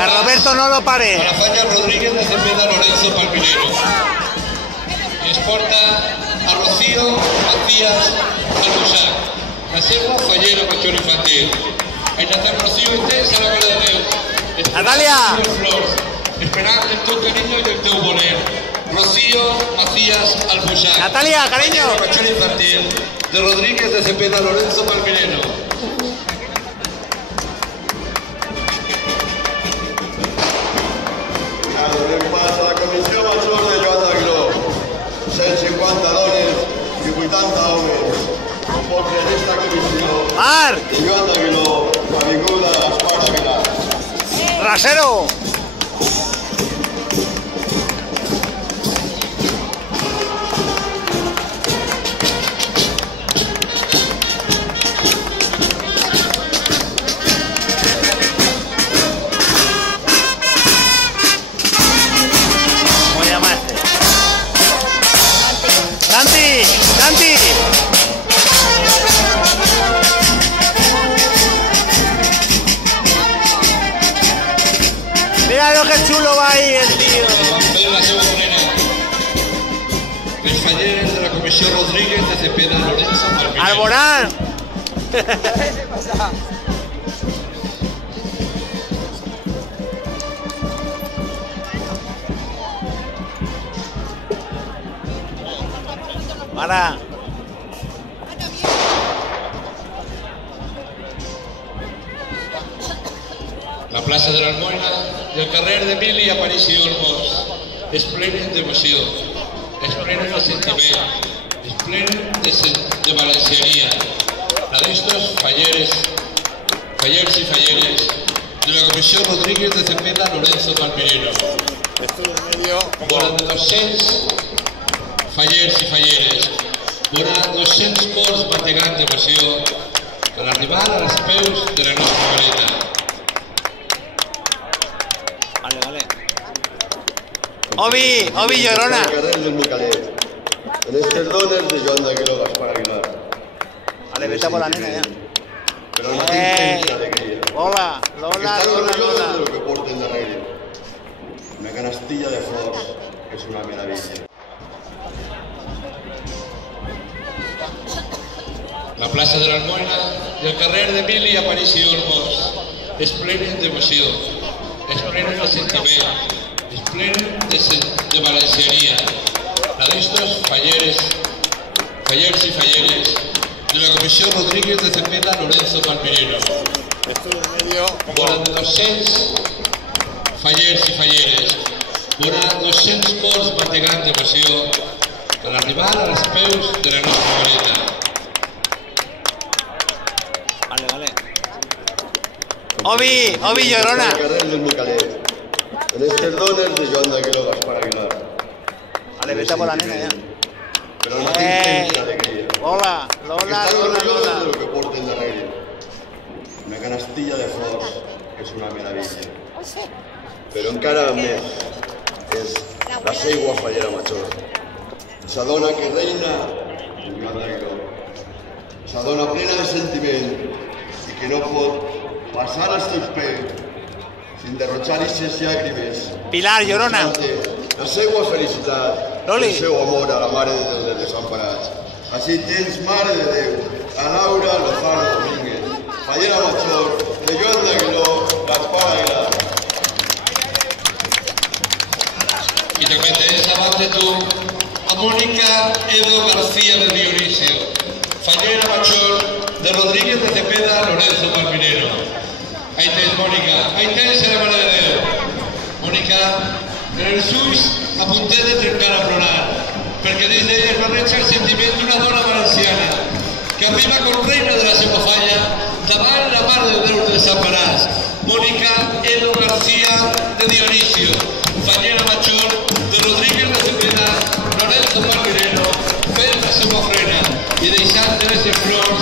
A Roberto no lo pare. Para Falla Rodríguez de Cepeda Lorenzo Palmirero. Y exporta a Rocío Macías Albusac. Hacemos Fallera Machor Infantil. Ahí está Rocío Intés a la cara de Déu. Natalia. Esperant el teu cariño y el teu voler. Rocío Macías Albusac. Natalia, cariño. Machor Infantil de Rodríguez de Cepeda Lorenzo Palmirero. A la Comissió Major de Joan d'Aguiló, 150 dones i 80 homes. El poble d'esta comissió Marc. de Joan d'Aguiló, avinguda Esparcera. Rasero. Santi, Santi. Mira lo que chulo va ahí el tío. El Fallera de la Comisión Rodríguez de Cepeda Lorenzo Palmirero. Alborán. Para. La plaça de l'Almoina i el carrer d'Emili Aparici Olmos es plenen d'emoció, es plenen de sentiment, es plenen de valenciania. La d'estos fallers i falleres de la Comissió Rodríguez de Cepeda Lorenzo Palmirero. Vora de 200 fallers i falleres, vora 200 cors bategant d'emoció per arribar als peus de la nostra vareta. Obi Llorona. El carrer del Micalet. En estes dones de Joan d'Aguiló, Gaspar Aguilar. Vale, vete por la nena ya. Però no tinc temps d'alegria. Lola, Lola, Estan Lola, orgullosos Lola. de lo que porten darrere. Una canastilla de flors és una meravella. La plaça de l'Almoina i el carrer d'Emili Aparici Olmos es plenen d'emoció, es plenen de sentiment, es plenen de valenciania. La d'estos fallers i falleres de la Comissió Rodríguez de Cepeda Lorenzo Palmirero. Vora de 200 fallers i falleres, vora 200 cors bategant d'emoció per arribar als peus de la nostra vareta. Obi Llorona. El carrer del Micalet. En estes dones de Joan d'Aguiló, Gaspar Aguilar. Vale, vete por la nena ya. Però no tinc temps d'alegria. Lola, Lola, Estan Lola, orgullosos de Lola. lo que porten darrere. Una canastilla de flors és una meravella. Però encara més és la seua fallera major. Esa dona que reina en Joan d'Aguiló. Esa dona plena de sentiment i que no pot passar als teus peus sin derrochar ixes llàgrimes. Pilar Llorona. La seua felicitat, Loli. el seu amor a la Mare de Déu dels Desemparats. Així tens Mare de Déu, a Laura Lozano Domínguez, fallera major de Joan d'Aguiló, Gaspar Aguilar. Y también tenés aparte tú a Mónica Edo García de Dionisio, fallera major de Rodríguez de Cepeda Lorenzo Palmirero. Ahí tenés Mónica, ahí tenés a la Mare de Déu. Mónica, en el SUS a puntet de trencar a plorar, perquè dins d'ella es va renyar el sentiment d'una dona valenciana que arriba com reina de la seva falla davant la Mare de Déu dels Desemparats, Mónica Edo García de Dionisio, fallera major de Rodríguez de Cepeda Lorenzo Palmirero, fent la seva ofrena i deixant de les flors